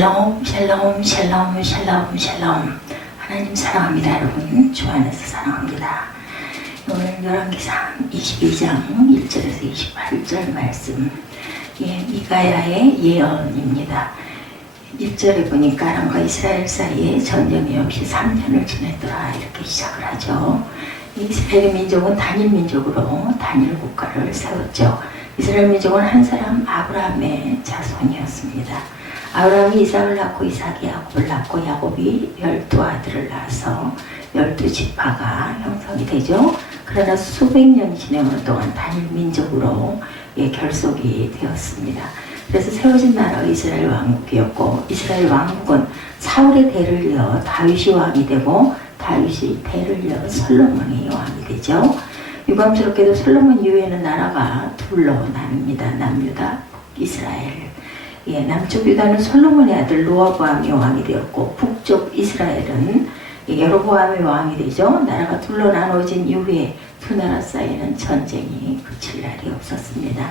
샬롬 샬롬 샬롬 샬롬 샬롬. 하나님 사랑합니다. 여러분 주 안에서 사랑합니다. 오늘 열왕기상 22장 1절에서 28절 말씀, 미가야의 예언입니다. 1절에 보니까 아람과 이스라엘 사이에 전쟁이 없이 3년을 지냈더라, 이렇게 시작을 하죠. 이스라엘 민족은 단일 민족으로 단일 국가를 세웠죠. 이스라엘 민족은 한 사람 아브라함의 자손이었습니다. 아브라함이 이삭을 낳고 이삭이 야곱을 낳고 야곱이 12아들을 낳아서 12지파가 형성이 되죠. 그러나 수백 년이 지나는 동안 단일 민족으로 결속이 되었습니다. 그래서 세워진 나라가 이스라엘 왕국이었고, 이스라엘 왕국은 사울의 대를 이어 다윗이 왕이 되고, 다윗이 대를 이어 솔로몬이 왕이 되죠. 유감스럽게도 솔로몬 이후에는 나라가 둘로 나뉩니다. 남유다, 이스라엘. 남쪽 유다는 솔로몬의 아들 로아보암이 왕이 되었고, 북쪽 이스라엘은 여로보암이 왕이 되죠. 나라가 둘로 나눠진 이후에 두 나라 사이에는 전쟁이 그칠 날이 없었습니다.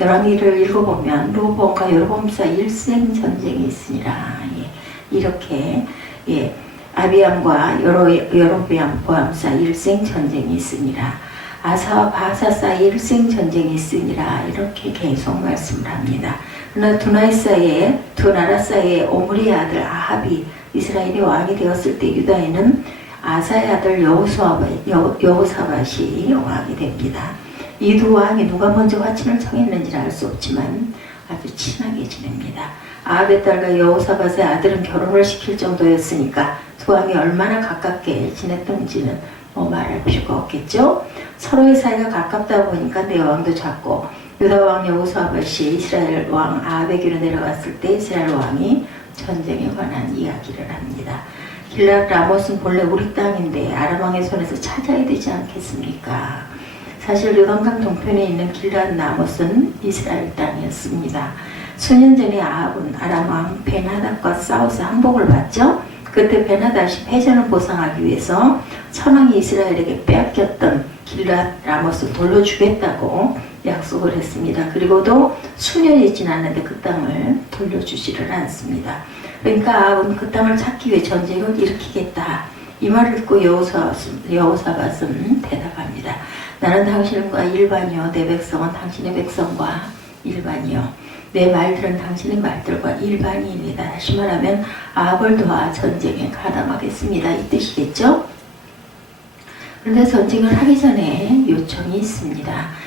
열왕기를 읽어보면 로보암과 여로보암 사이 일생 전쟁이 있으니라, 이렇게 아비암과 여로보암 사이 일생 전쟁이 있으니라, 아사와 바사 사이 일생 전쟁이 있으니라, 이렇게 계속 말씀을 합니다. 그러나 두 나라 사이에 오므리의 아들 아합이 이스라엘의 왕이 되었을 때 유다에는 아사의 아들 여호사밧이 왕이 됩니다. 이 두 왕이 누가 먼저 화친을 청했는지는 알 수 없지만 아주 친하게 지냅니다. 아합의 딸과 여호사밧의 아들은 결혼을 시킬 정도였으니까 두 왕이 얼마나 가깝게 지냈던지는 말할 필요가 없겠죠. 서로의 사이가 가깝다 보니까 내 왕도 작고, 유다 왕 여호사밧이 이스라엘 왕 아합에게로 내려갔을 때 이스라엘 왕이 전쟁에 관한 이야기를 합니다. 길랏 라못은 본래 우리 땅인데 아람 왕의 손에서 찾아야 되지 않겠습니까? 사실 요단강 동편에 있는 길랏 라못은 이스라엘 땅이었습니다. 수년 전에 아합은 아람 왕 벤하닷과 싸워서 항복을 받죠. 그때 벤하닷이 패전을 보상하기 위해서 선왕이 이스라엘에게 빼앗겼던 길랏 라못을 돌려주겠다고 약속을 했습니다. 그리고도 수년이 지났는데 그 땅을 돌려주지를 않습니다. 그러니까 아합은 그 땅을 찾기 위해 전쟁을 일으키겠다, 이 말을 듣고 여호사밧은 대답합니다. 나는 당신과 일반이요, 내 백성은 당신의 백성과 일반이요, 내 말들은 당신의 말들과 일반이입니다. 다시 말하면 아합을 도와 전쟁에 가담하겠습니다, 이 뜻이겠죠. 그런데 전쟁을 하기 전에 요청이 있습니다.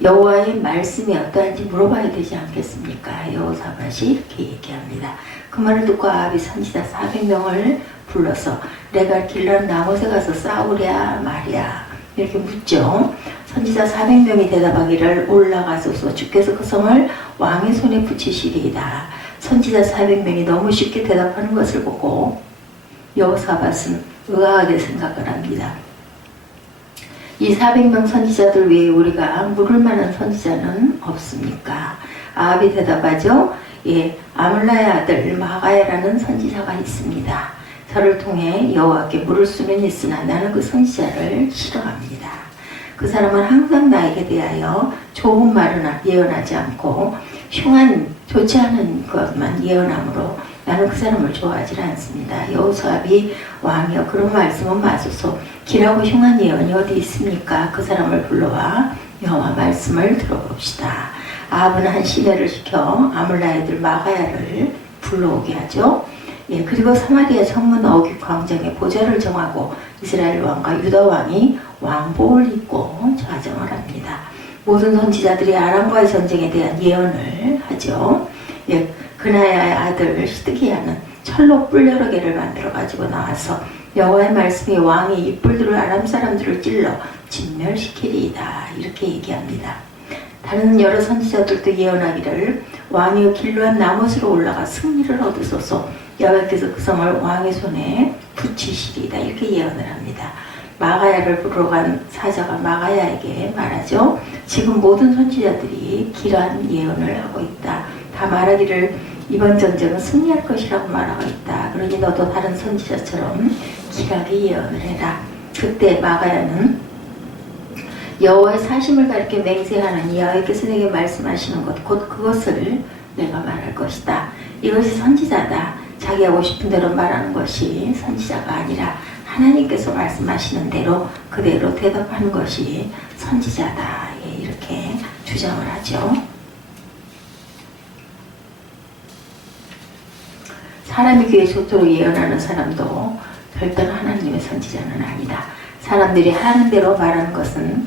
여호와의 말씀이 어떠한지 물어봐야 되지 않겠습니까? 여호사밧이 이렇게 얘기합니다. 그 말을 듣고 아합이 선지자 400명을 불러서 내가 길랏 라못에 가서 싸우랴 말이야, 이렇게 묻죠. 선지자 400명이 대답하기를 올라가소서, 주께서 그 성을 왕의 손에 붙이시리이다. 선지자 400명이 너무 쉽게 대답하는 것을 보고 여호사밧은 의아하게 생각을 합니다. 이 400명 선지자들 외에 우리가 물을 만한 선지자는 없습니까? 아합이 대답하죠. 아물라의 아들 마가야라는 선지자가 있습니다. 저를 통해 여호와께 물을 수는 있으나 나는 그 선지자를 싫어합니다. 그 사람은 항상 나에게 대하여 좋은 말은 예언하지 않고 흉한 좋지 않은 것만 예언하므로 나는 그 사람을 좋아하지 않습니다. 여호사밧이 왕이여, 그런 말씀은 마소서. 길하고 흉한 예언이 어디 있습니까? 그 사람을 불러와 여호와 말씀을 들어봅시다. 아합은 한 시내를 시켜 아물라애들 마가야를 불러오게 하죠. 그리고 사마리아 성문 어귀 광장에 보좌를 정하고 이스라엘 왕과 유다 왕이 왕복을 입고 좌정을 합니다. 모든 선지자들이 아람과의 전쟁에 대한 예언을 하죠. 그나야의 아들 시드기야는 철로 뿔 여러 개를 만들어 가지고 나와서 여호와의 말씀이 왕이 이 뿔들을 아람 사람들을 찔러 진멸시키리이다, 이렇게 얘기합니다. 다른 여러 선지자들도 예언하기를 왕이 길룻 라못으로 올라가 승리를 얻으소서, 여호와께서 그 성을 왕의 손에 붙이시리이다, 이렇게 예언을 합니다. 마가야를 부르러 간 사자가 마가야에게 말하죠. 지금 모든 선지자들이 길한 예언을 하고 있다. 다 말하기를 이번 전쟁은 승리할 것이라고 말하고 있다. 그러니 너도 다른 선지자처럼 길하게 예언을 해라. 그때 마가야는 여호와의 사심을 가리켜 맹세하는 여호와께서 내게 말씀하시는 것, 곧 그것을 내가 말할 것이다. 이것이 선지자다. 자기 하고 싶은 대로 말하는 것이 선지자가 아니라 하나님께서 말씀하시는 대로 그대로 대답하는 것이 선지자다. 예, 이렇게 주장을 하죠. 사람이 귀에 좋도록 예언하는 사람도 별도로 하나님의 선지자는 아니다. 사람들이 하는 대로 말하는 것은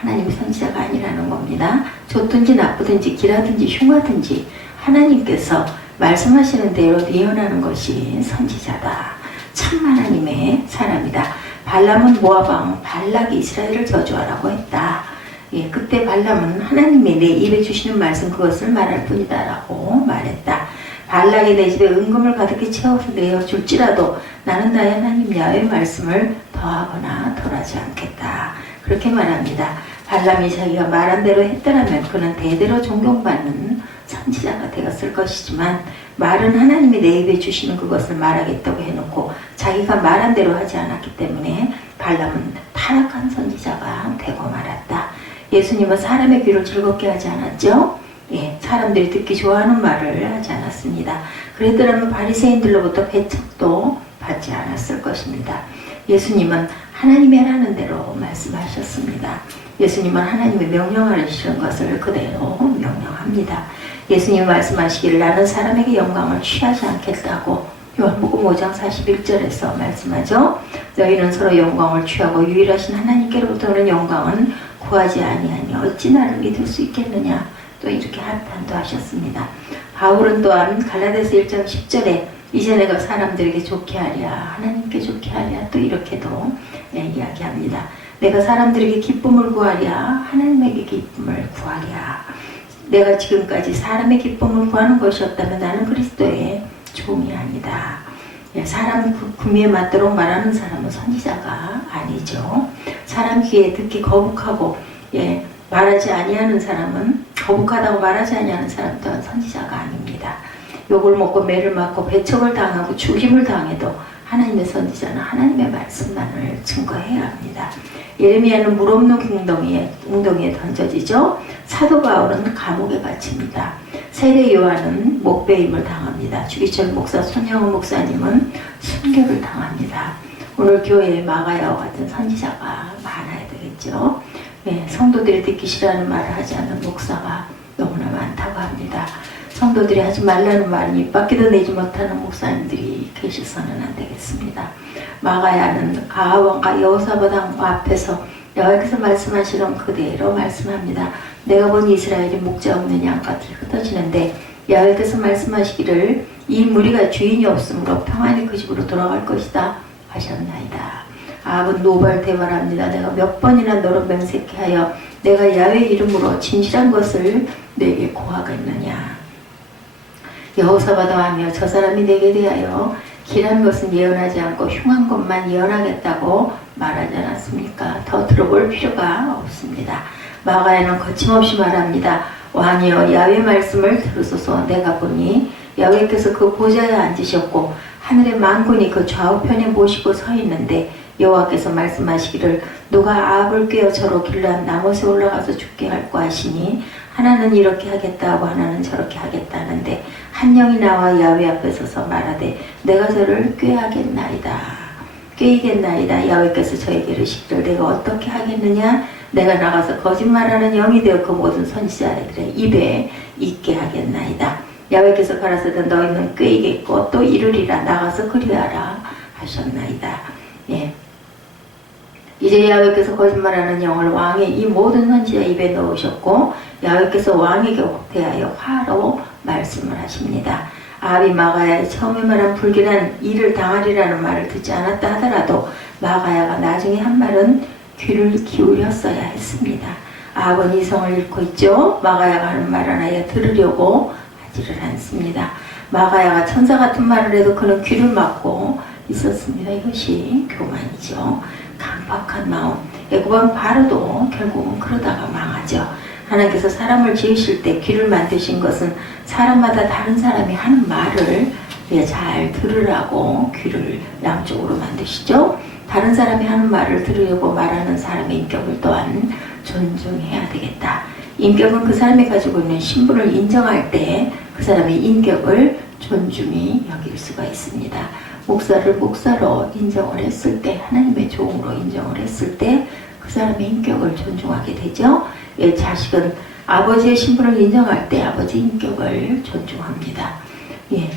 하나님의 선지자가 아니라는 겁니다. 좋든지 나쁘든지 길하든지 흉하든지 하나님께서 말씀하시는 대로 예언하는 것이 선지자다. 참 하나님의 사람이다. 발람은 모압왕 발락이 이스라엘을 저주하라고 했다. 그때 발람은 하나님이 내 입에 주시는 말씀 그것을 말할 뿐이다 라고 말했다. 발락이 내 집에 은금을 가득히 채워서 내어줄지라도 나는 나의 하나님 야훼의 말씀을 더하거나 덜하지 않겠다. 그렇게 말합니다. 발람이 자기가 말한 대로 했더라면 그는 대대로 존경받는 선지자가 되었을 것이지만 말은 하나님이 내 입에 주시는 그것을 말하겠다고 해놓고 자기가 말한 대로 하지 않았기 때문에 발람은 타락한 선지자가 되고 말았다. 예수님은 사람의 귀를 즐겁게 하지 않았죠? 사람들이 듣기 좋아하는 말을 하지 않았습니다. 그랬더라면 바리새인들로부터 배척도 받지 않았을 것입니다. 예수님은 하나님이 하라는 대로 말씀하셨습니다. 예수님은 하나님의 명령하시는 것을 그대로 명령합니다. 예수님 말씀하시기를 나는 사람에게 영광을 취하지 않겠다고 요한복음 5장 41절에서 말씀하죠. 너희는 서로 영광을 취하고 유일하신 하나님께로부터 오는 영광은 구하지 아니하니 어찌 나를 믿을 수 있겠느냐. 또 이렇게 한탄도 하셨습니다. 바울은 또한 갈라디아서 1장 10절에 이제 내가 사람들에게 좋게 하랴 하나님께 좋게 하랴 또 이렇게도 이야기합니다. 내가 사람들에게 기쁨을 구하랴 하나님에게 기쁨을 구하랴. 내가 지금까지 사람의 기쁨을 구하는 것이었다면 나는 그리스도의 종이 아니다. 사람 구미에 맞도록 말하는 사람은 선지자가 아니죠. 사람 귀에 듣기 거북하고 말하지 아니하는 사람은 거북하다고 말하지 아니하는 사람 또한 선지자가 아닙니다. 욕을 먹고 매를 맞고 배척을 당하고 죽임을 당해도 하나님의 선지자는 하나님의 말씀만을 증거해야 합니다. 예레미야는 물 없는 웅덩이에 던져지죠. 사도 바울은 감옥에 갇힙니다. 세례 요한은 목배임을 당합니다. 주기철 목사, 손영훈 목사님은 순교를 당합니다. 오늘 교회에 마가야와 같은 선지자가 많아야 되겠죠. 성도들이 듣기 싫어하는 말을 하지 않는 목사가 너무나 많다고 합니다. 성도들이 하지 말라는 말은 입 밖에도 내지 못하는 목사님들이 계셔서는 안 되겠습니다. 마가야는 아합왕과 여호사밧 왕 앞에서 여호와께서 말씀하시던 그대로 말씀합니다. 내가 본 이스라엘이 목자 없는 양같이 흩어지는데 여호와께서 말씀하시기를 이 무리가 주인이 없으므로 평안히 그 집으로 돌아갈 것이다 하셨나이다. 아합은 노발대발합니다. 내가 몇 번이나 너로 맹세케 하여 내가 야훼 이름으로 진실한 것을 내게 고하겠느냐. 여호사밧 왕이여 저 사람이 내게 대하여 길한 것은 예언하지 않고 흉한 것만 예언하겠다고 말하지 않았습니까? 더 들어볼 필요가 없습니다. 마가야는 거침없이 말합니다. 왕이여 야훼 말씀을 들으소서. 내가 보니 야훼께서 그 보좌에 앉으셨고 하늘의 만군이 그 좌우편에 모시고 서 있는데 여호와께서 말씀하시기를 누가 아합을 꿰어 저로 길르한 나못에 올라가서 죽게 할까 하시니 하나는 이렇게 하겠다 하고 하나는 저렇게 하겠다는데 한 영이 나와 야훼 앞에 서서 말하되 내가 저를 꾀하겠나이다. 꾀이겠나이다. 야훼께서 저에게 이르시기를 내가 어떻게 하겠느냐. 내가 나가서 거짓말하는 영이 되어 그 모든 선지자들의 입에 있게 하겠나이다. 야훼께서 가라사대 너희는 꾀이겠고 또 이르리라. 나가서 그리하라 하셨나이다. 이제 야훼께서 거짓말하는 영을 왕의 이 모든 선지자 입에 넣으셨고 야훼께서 왕에게 대하여 화로 말씀을 하십니다. 아합이 마가야의 처음에 말한 불길한 일을 당하리라는 말을 듣지 않았다 하더라도 마가야가 나중에 한 말은 귀를 기울였어야 했습니다. 아합은 이성을 잃고 있죠. 마가야가 하는 말 하나에 들으려고 하지를 않습니다. 마가야가 천사 같은 말을 해도 그는 귀를 막고 있었습니다. 이것이 교만이죠. 강박한 마음. 애굽왕 바로도 결국은 그러다가 망하죠. 하나님께서 사람을 지으실 때 귀를 만드신 것은 사람마다 다른 사람이 하는 말을 잘 들으라고 귀를 양쪽으로 만드시죠. 다른 사람이 하는 말을 들으려고 말하는 사람의 인격을 또한 존중해야 되겠다. 인격은 그 사람이 가지고 있는 신분을 인정할 때 그 사람의 인격을 존중히 여길 수가 있습니다. 목사를 목사로 인정을 했을 때, 하나님의 종으로 인정을 했을 때 그 사람의 인격을 존중하게 되죠. 예, 자식은 아버지의 신분을 인정할 때 아버지의 인격을 존중합니다. 예,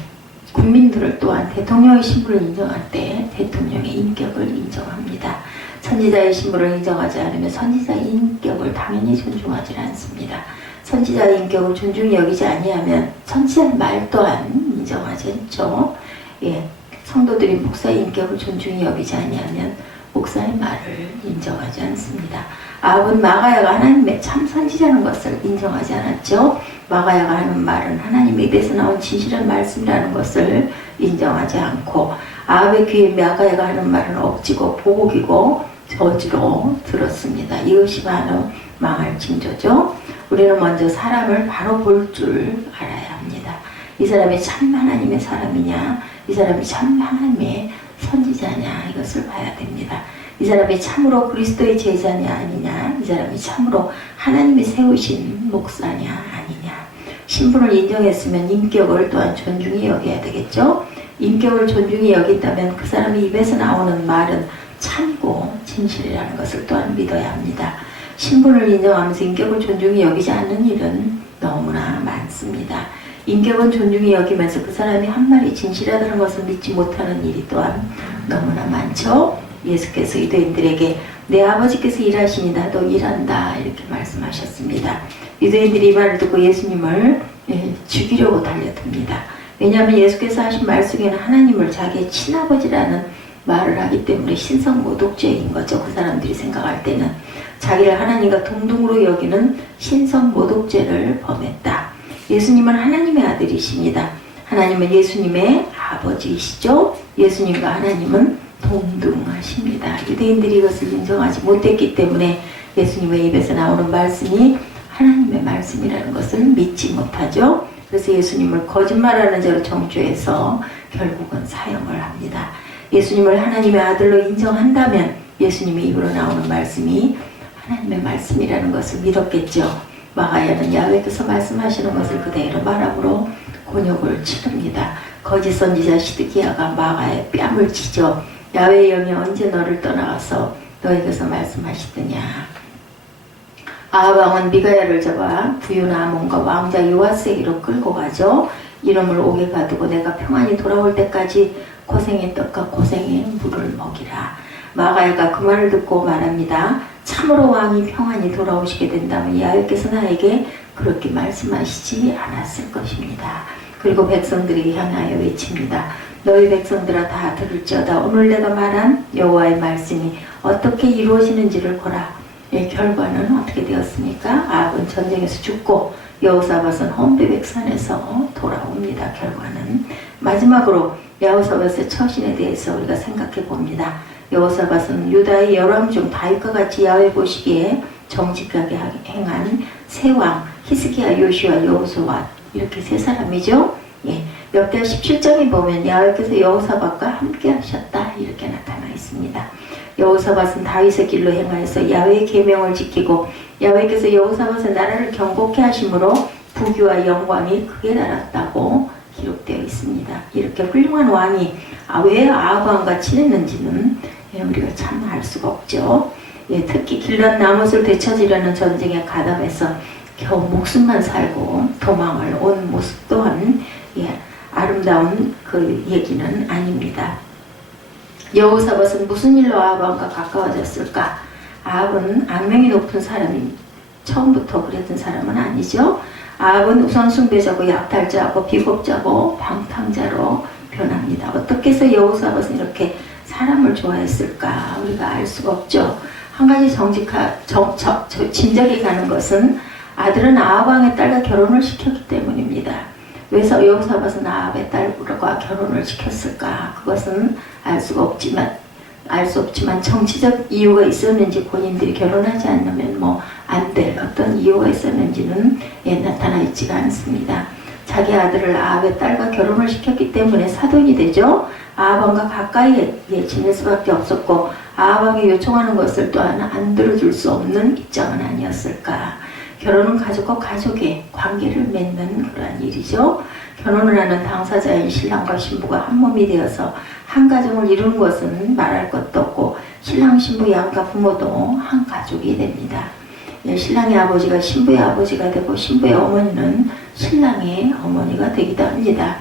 국민들을 또한 대통령의 신분을 인정할 때 대통령의 인격을 인정합니다. 선지자의 신분을 인정하지 않으면 선지자의 인격을 당연히 존중하지 않습니다. 선지자의 인격을 존중히 여기지 아니하면 선지자의 말 또한 인정하지 않죠. 예, 성도들이 목사의 인격을 존중히 여기지 아니하면 목사의 말을 인정하지 않습니다. 아합은 마가야가 하나님의 참 선지자라는 것을 인정하지 않았죠. 마가야가 하는 말은 하나님의 입에서 나온 진실한 말씀이라는 것을 인정하지 않고 아합의 귀에 마가야가 하는 말은 억지고 보복이고 저주로 들었습니다. 이것이 바로 망할 징조죠. 우리는 먼저 사람을 바로 볼 줄 알아야 합니다. 이 사람이 참 하나님의 사람이냐, 이 사람이 참 하나님의 선지자냐, 이것을 봐야 됩니다. 이 사람이 참으로 그리스도의 제자냐 아니냐, 이 사람이 참으로 하나님이 세우신 목사냐 아니냐. 신분을 인정했으면 인격을 또한 존중히 여겨야 되겠죠. 인격을 존중히 여긴다면 그 사람이 입에서 나오는 말은 참고 진실이라는 것을 또한 믿어야 합니다. 신분을 인정하면서 인격을 존중히 여기지 않는 일은 너무나 많습니다. 인격은 존중히 여기면서 그 사람이 한 말이 진실하다는 것을 믿지 못하는 일이 또한 너무나 많죠. 예수께서 유대인들에게 내 아버지께서 일하시니 나도 일한다 이렇게 말씀하셨습니다. 유대인들이 이 말을 듣고 예수님을 죽이려고 달려듭니다. 왜냐하면 예수께서 하신 말 속에는 하나님을 자기의 친아버지라는 말을 하기 때문에 신성모독죄인 거죠. 그 사람들이 생각할 때는 자기를 하나님과 동등으로 여기는 신성모독죄를 범했다. 예수님은 하나님의 아들이십니다. 하나님은 예수님의 아버지이시죠. 예수님과 하나님은 동등하십니다. 유대인들이 이것을 인정하지 못했기 때문에 예수님의 입에서 나오는 말씀이 하나님의 말씀이라는 것을 믿지 못하죠. 그래서 예수님을 거짓말하는 자로 정죄해서 결국은 사형을 합니다. 예수님을 하나님의 아들로 인정한다면 예수님의 입으로 나오는 말씀이 하나님의 말씀이라는 것을 믿었겠죠. 마가야는 야훼께서 말씀하시는 것을 그대로 말함으로 곤욕을 치릅니다. 거짓 선지자 시드기야가 마가의 뺨을 치죠. 야훼의 영이 언제 너를 떠나가서 너에게서 말씀하시더냐. 아합 왕은 미가야를 잡아 부유한 아몬과 왕자 요아스에게로 끌고 가죠. 이름을 옥에 가두고 내가 평안히 돌아올 때까지 고생의 떡과 고생의 물을 먹이라. 마가야가 그 말을 듣고 말합니다. 참으로 왕이 평안히 돌아오시게 된다면 야훼께서 나에게 그렇게 말씀하시지 않았을 것입니다. 그리고 백성들에게 향하여 외칩니다. 너희 백성들아 다 들을지어다. 오늘 내가 말한 여호와의 말씀이 어떻게 이루어지는지를 보라. 예, 결과는 어떻게 되었습니까? 아합은 전쟁에서 죽고 여호사밧은 혼배백산에서 돌아옵니다. 결과는 마지막으로 여호사밧의 처신에 대해서 우리가 생각해 봅니다. 여호사밧은 유다의 열왕 중 다윗과 같이 야훼 보시기에 정직하게 행한 세 왕 히스기야, 요시야, 여호수아 이렇게 세 사람이죠. 예, 역대 17장에 보면 야훼께서 여호사밧과 함께 하셨다 이렇게 나타나 있습니다. 여호사밧은 다윗의 길로 행하여서 야훼의 계명을 지키고 야훼께서 여호사밧의 나라를 경고케 하심으로 부귀와 영광이 크게 달았다고 기록되어 있습니다. 이렇게 훌륭한 왕이 왜 아합 왕과 친했는지는 우리가 참 알 수가 없죠. 예, 특히 길랏 라못을 되찾으려는 전쟁에 가담해서 겨우 목숨만 살고 도망을 온 모습 또한 아름다운 그 얘기는 아닙니다. 여호사밧은 무슨 일로 아합 왕과 가까워졌을까? 아합은 악명이 높은 사람이 처음부터 그랬던 사람은 아니죠. 아합은 우상 숭배자고 약탈자고 비겁자고 방탕자로 변합니다. 어떻게 해서 여호사밧은 이렇게 사람을 좋아했을까? 우리가 알 수가 없죠. 한 가지 짐작이 가는 것은 아들은 아합 왕의 딸과 결혼을 시켰기 때문입니다. 왜 여호사밧은 아합의 딸과 결혼을 시켰을까? 그것은 알 수 없지만 정치적 이유가 있었는지 본인들이 결혼하지 않으면 안 될 어떤 이유가 있었는지는 나타나 있지가 않습니다. 자기 아들을 아합의 딸과 결혼을 시켰기 때문에 사돈이 되죠. 아합 왕과 가까이 지낼 수밖에 없었고 아합 왕이 요청하는 것을 또한 안 들어줄 수 없는 입장은 아니었을까. 결혼은 가족과 가족의 관계를 맺는 그러한 일이죠. 결혼을 하는 당사자인 신랑과 신부가 한 몸이 되어서 한 가정을 이루는 것은 말할 것도 없고 신랑 신부 양가 부모도 한 가족이 됩니다. 예, 신랑의 아버지가 신부의 아버지가 되고 신부의 어머니는 신랑의 어머니가 되기도 합니다.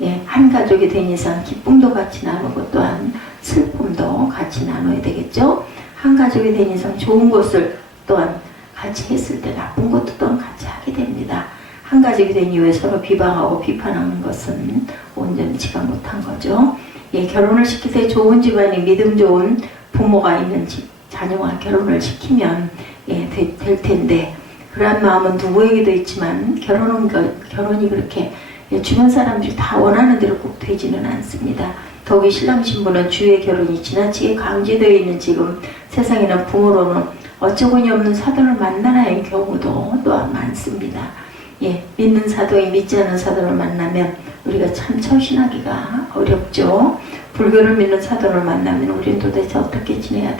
예, 한 가족이 된 이상 기쁨도 같이 나누고 또한 슬픔도 같이 나눠야 되겠죠. 한 가족이 된 이상 좋은 것을 또한 같이 했을 때 나쁜 것도 또한 같이 하게 됩니다. 한 가족이 된 이후에 서로 비방하고 비판하는 것은 온전치가 못한 거죠. 예, 결혼을 시킬 때 좋은 집안이 믿음 좋은 부모가 있는 집, 자녀와 결혼을 시키면 예, 될 텐데 그러한 마음은 누구에게도 있지만 결혼이 그렇게 예, 주변 사람들이 다 원하는 대로 꼭 되지는 않습니다. 더욱이 신랑 신부는 주의 결혼이 지나치게 강제되어 있는 지금 세상에는 부모로는 어처구니 없는 사돈을 만나는 경우도 또한 많습니다. 예, 믿는 사도이 믿지 않는 사돈을 만나면 우리가 참 처신하기가 어렵죠. 불교를 믿는 사돈을 만나면 우리는 도대체 어떻게 지내야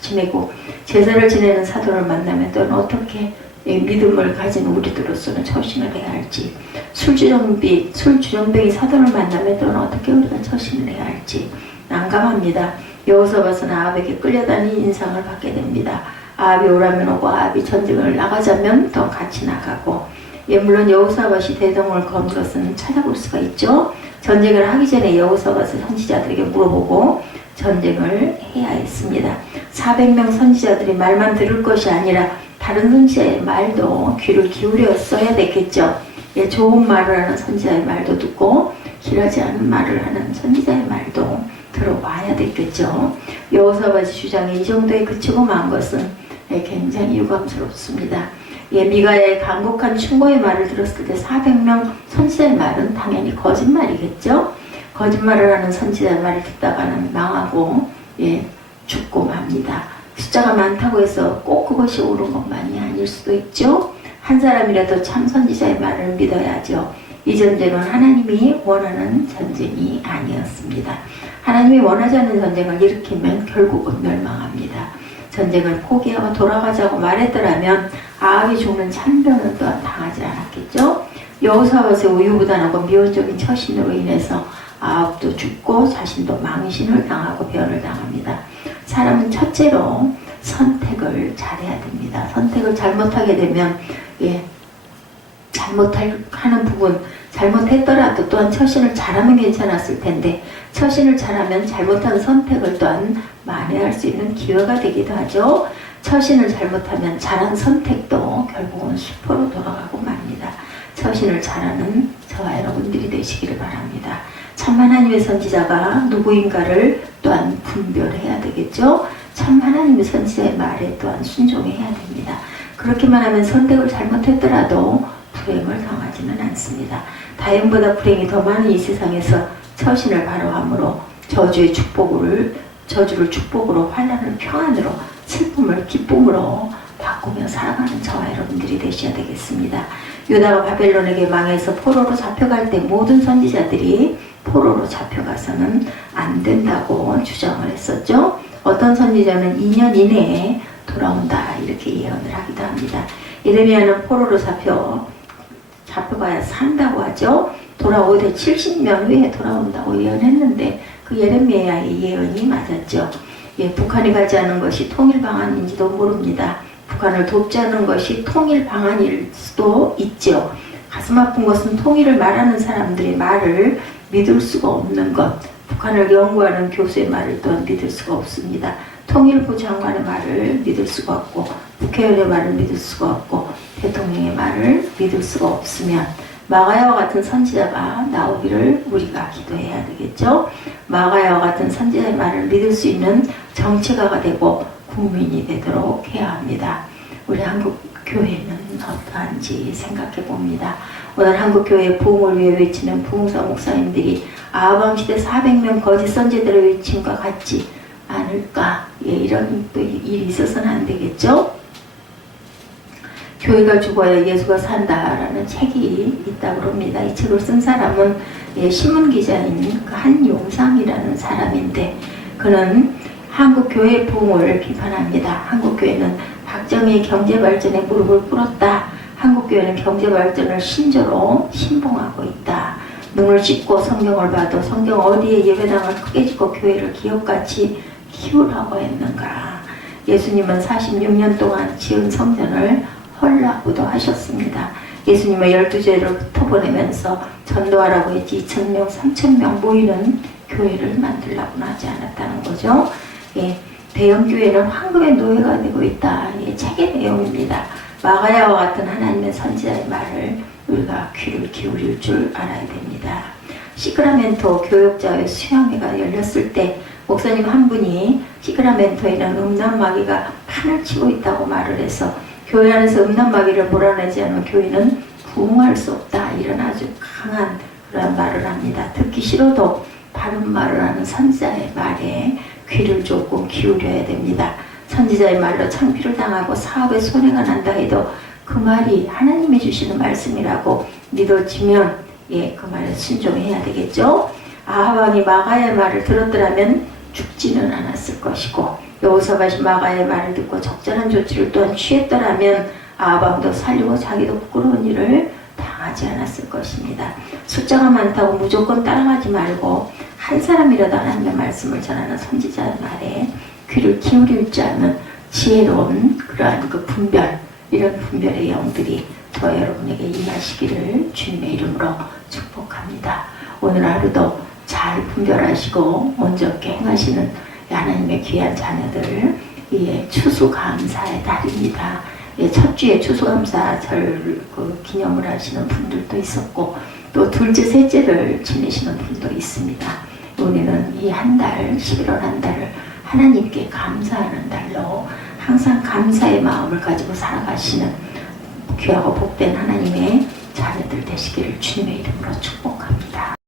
지내고 제사를 지내는 사돈을 만나면 또는 어떻게 믿음을 가진 우리들로서는 처신을 해야 할지 술주정뱅이 사돈을 만나면 또는 어떻게 우리가 처신을 해야 할지 난감합니다. 여호사밧은 아합에게 끌려다니 인상을 받게 됩니다. 아합이 오라면 오고 아합이 전쟁을 나가자면 더 같이 나가고 예, 물론 여호사밧이 대동을 건 것은 찾아볼 수가 있죠. 전쟁을 하기 전에 여호사밧은 선지자들에게 물어보고 전쟁을 해야 했습니다. 400명 선지자들이 말만 들을 것이 아니라 다른 선지자의 말도 귀를 기울였어야 됐겠죠. 예, 좋은 말을 하는 선지자의 말도 듣고 길하지 않은 말을 하는 선지자의 말도 들어봐야 됐겠죠. 여호사밧의 주장이 이 정도에 그치고 만 것은 예, 굉장히 유감스럽습니다. 예, 미가야의 간곡한 충고의 말을 들었을 때 400명 선지자의 말은 당연히 거짓말이겠죠. 거짓말을 하는 선지자의 말을 듣다가는 망하고 예, 죽고 맙니다. 숫자가 많다고 해서 꼭 그것이 옳은 것만이 아닐 수도 있죠. 한 사람이라도 참 선지자의 말을 믿어야죠. 이 전쟁은 하나님이 원하는 전쟁이 아니었습니다. 하나님이 원하지 않는 전쟁을 일으키면 결국은 멸망합니다. 전쟁을 포기하고 돌아가자고 말했더라면 아합이 죽는 참변은 또한 당하지 않았겠죠. 여호사밧의 우유부단하고 미온적인 처신으로 인해서 아합도 죽고 자신도 망신을 당하고 변을 당합니다. 사람은 첫째로 선택을 잘해야 됩니다. 선택을 잘못하게 되면 예, 잘못하는 부분 잘못했더라도 또한 처신을 잘하면 괜찮았을 텐데 처신을 잘하면 잘못한 선택을 또한 만회할 수 있는 기회가 되기도 하죠. 처신을 잘못하면 잘한 선택도 결국은 수포로 돌아가고 맙니다. 처신을 잘하는 저와 여러분들이 되시기를 바랍니다. 참 하나님의 선지자가 누구인가를 또한 분별해야 되겠죠. 참 하나님의 선지자의 말에 또한 순종해야 됩니다. 그렇게만 하면 선택을 잘못했더라도 불행을 당하지는 않습니다. 다행보다 불행이 더 많은 이 세상에서 처신을 바로 함으로 저주를 축복으로 환난을 평안으로 슬픔을 기쁨으로 바꾸며 살아가는 저와 여러분들이 되셔야 되겠습니다. 유다가 바벨론에게 망해서 포로로 잡혀갈 때 모든 선지자들이 포로로 잡혀가서는 안 된다고 주장을 했었죠. 어떤 선지자는 2년 이내에 돌아온다 이렇게 예언을 하기도 합니다. 예레미야는 포로로 잡혀가야 산다고 하죠. 돌아오되 70년 후에 돌아온다고 예언했는데 그 예레미야의 예언이 맞았죠. 예, 북한이 가지 않은 것이 통일 방안인지도 모릅니다. 북한을 돕지 않은 것이 통일 방안일 수도 있죠. 가슴 아픈 것은 통일을 말하는 사람들의 말을 믿을 수가 없는 것, 북한을 연구하는 교수의 말을 또한 믿을 수가 없습니다. 통일부 장관의 말을 믿을 수가 없고 국회의원의 말을 믿을 수가 없고 대통령의 말을 믿을 수가 없으면 마가야와 같은 선지자가 나오기를 우리가 기도해야 되겠죠. 마가야와 같은 선지자의 말을 믿을 수 있는 정치가가 되고 국민이 되도록 해야 합니다. 우리 한국 교회는 어떠한지 생각해 봅니다. 오늘 한국 교회의 부흥을 위해 외치는 부흥사 목사님들이 아하방 시대 400명 거짓 선지자들의 외침과 같지 않을까? 예, 이런 또 일이 있어서는 안 되겠죠. 교회가 죽어야 예수가 산다라는 책이 있다고 합니다. 이 책을 쓴 사람은 신문기자인 한용상이라는 사람인데 그는 한국교회 부흥을 비판합니다. 한국교회는 박정희의 경제발전에 무릎을 꿇었다. 한국교회는 경제발전을 신조로 신봉하고 있다. 눈을 씻고 성경을 봐도 성경 어디에 예배당을 크게 짓고 교회를 기업같이 키우라고 했는가. 예수님은 46년 동안 지은 성전을 헐라고도 하셨습니다. 예수님은 12제를 터보내면서 전도하라고 했지 2,000명, 3,000명 모이는 교회를 만들라고는 하지 않았다는 거죠. 예, 대형교회는 황금의 노예가 되고 있다. 예, 책의 내용입니다. 마가야와 같은 하나님의 선지자의 말을 우리가 귀를 기울일 줄 알아야 됩니다. 시크라멘토 교역자의 수양회가 열렸을 때 목사님 한 분이 시크라멘토에는 음란마귀가 판을 치고 있다고 말을 해서 교회 안에서 음란마귀를 몰아내지 않으면 교회는 부흥할 수 없다. 이런 아주 강한 그런 말을 합니다. 듣기 싫어도 바른 말을 하는 선지자의 말에 귀를 조금 기울여야 됩니다. 선지자의 말로 창피를 당하고 사업에 손해가 난다 해도 그 말이 하나님이 주시는 말씀이라고 믿어지면 그 말에 순종해야 되겠죠. 아하방이 마가의 말을 들었더라면 죽지는 않았을 것이고 여호사밧이 마가의 말을 듣고 적절한 조치를 또한 취했더라면 아하방도 살리고 자기도 부끄러운 일을 당하지 않았을 것입니다. 숫자가 많다고 무조건 따라가지 말고 한 사람이라도 하나님의 말씀을 전하는 선지자의 말에 귀를 기울일 줄 아는 지혜로운 그러한 그 분별, 이런 분별의 영들이 저 여러분에게 임하시기를 주님의 이름으로 축복합니다. 오늘 하루도 잘 분별하시고 온전케 행하시는 하나님의 귀한 자녀들, 추수감사의 달입니다. 첫 주에 추수감사절 기념을 하시는 분들도 있었고 또 둘째, 셋째를 지내시는 분도 있습니다. 우리는 이 한 달, 11월 한 달을 하나님께 감사하는 달로 항상 감사의 마음을 가지고 살아가시는 귀하고 복된 하나님의 자녀들 되시기를 주님의 이름으로 축복합니다.